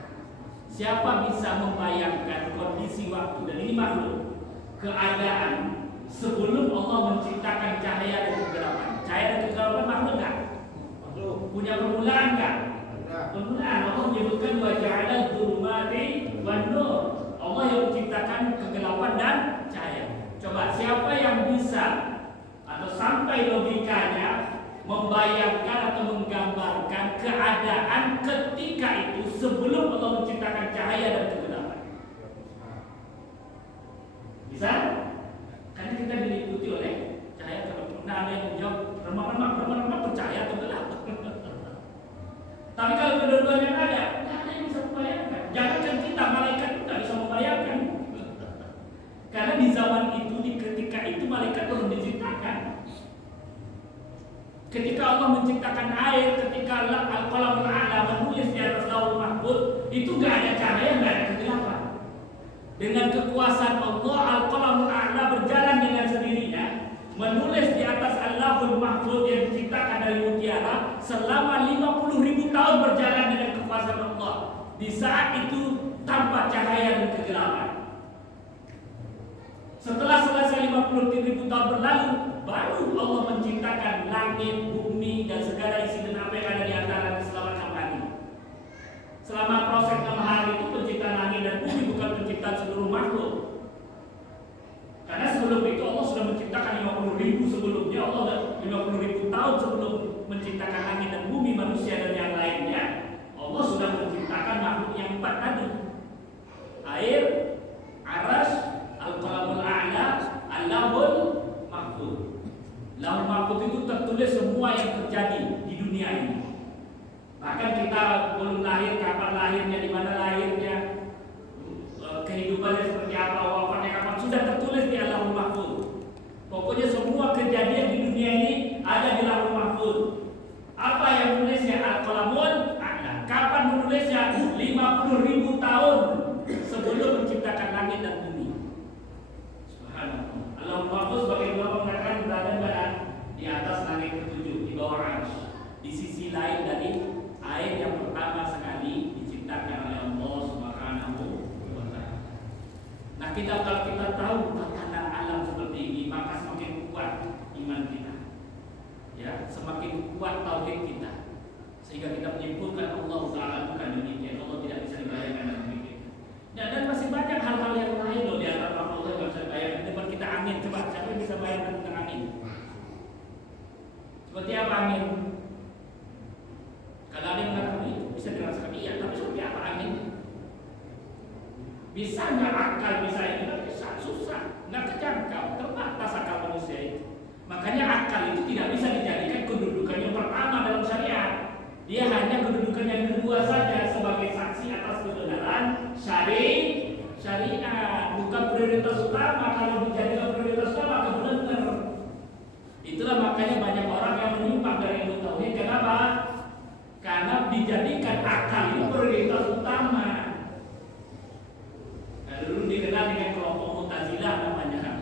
Siapa bisa membayangkan kondisi waktu, dan ini makhluk, keadaan sebelum Allah menciptakan cahaya dan kegelapan? Cahaya dan kegelapan makhluk nggak? Punya permulaan nggak? Permulaan. Allah menyebutkan wa ja'ala dzulumati wan nur. Allah yang menciptakan kegelapan dan cahaya. Coba siapa yang bisa atau sampai logikanya membayangkan atau menggambarkan keadaan ketika itu sebelum Allah menciptakan cahaya dan kegelapan? Bisa? Karena kita diliputi oleh cahaya kegelapan. Nah, ada yang menjawab remang-remang percaya atau gelap. Tapi kalau kedua-duanya ada, tidak ada yang bisa membayangkan. Jangankan kita, malaikat pun tidak bisa membayangkan. Karena di zaman itu, di ketika itu malaikat belum diciptakan. Ketika Allah menciptakan air, ketika Al-Qalamul A'la menulis di atas Lauhul Mahfuz, itu gak ada cahaya, gak ada kegelapan. Dengan kekuasaan Allah, Al-Qalamul A'la berjalan dengan sendirinya, menulis di atas Al-Lauhul Mahfuz yang diciptakan dari mutiara selama 50.000 tahun berjalan dengan kekuasaan Allah. Di saat itu tanpa cahaya dan kegelapan. Setelah selesai 50.000 tahun berlalu, baru Allah menciptakan langit, bumi, dan segala isi dan apa yang ada di antara selama 6 hari. Selama proses 6 hari itu penciptaan langit dan bumi bukan penciptaan seluruh makhluk. Karena sebelum itu Allah sudah menciptakan 50.000 sebelumnya, Allah 50.000 tahun menciptakan langit dan bumi, manusia dan yang lainnya, Allah sudah menciptakan makhluk yang empat tadi. Air, aras, al-qalamul a'la, al-lahul mahfuz. Lahul mahfuz itu tertulis semua yang terjadi di dunia ini. Bahkan kita belum lahir, kapan lahirnya, di mana lahirnya, kehidupannya seperti apa, wafatnya kapan, sudah tertulis di Allahul Mahfuz. Pokoknya semua kejadian di dunia ini ada di Allahul Mahfuz. Apa yang menulisnya? Al-Qalamul A'la. Kapan menulisnya? 50.000 tahun sebelum menciptakan langit dan bumi. Subhanallah. Allahul Mahfuz bagi ulama mengatakan berada di atas langit ketujuh, di bawah arsy, di sisi lain dari air yang pertama sekali diciptakan oleh Allah Subhanahu wa Ta'ala. Nah, kalau kita tahu tatanan alam seperti ini, maka semakin kuat iman kita. Ya, semakin kuat tauhid kita. Sehingga kita menyimpulkan Allah Ta'ala bukan demikian. Allah tidak bisa dibayangkan dan demikian. Nah, dan masih banyak hal-hal yang lain loh di antara Allah yang tidak bisa dibayangkan. Depan kita angin, coba siapa yang bisa bayangkan tentang angin? Seperti apa angin? Kalau ada yang mengatakan itu bisa dirasakan, iya, tapi seperti apa angin? Bisa nggak akal bisa ini? Nggak bisa, susah, nggak terjangkau, terbatas akal manusia itu. Makanya akal itu tidak bisa dijadikan kedudukan yang pertama dalam syariat. Dia hanya kedudukan yang kedua saja sebagai saksi atas kebenaran syariat, bukan prioritas utama. Kalau dijadikan prioritas utama, kebenaran. Itulah makanya banyak orang yang menyimpang dari ilmu tauhid. Kenapa? Karena dijadikan akal itu prioritas utama. Nah, dulu dikenal dengan kelompok Mu'tazilah namanya. Nah,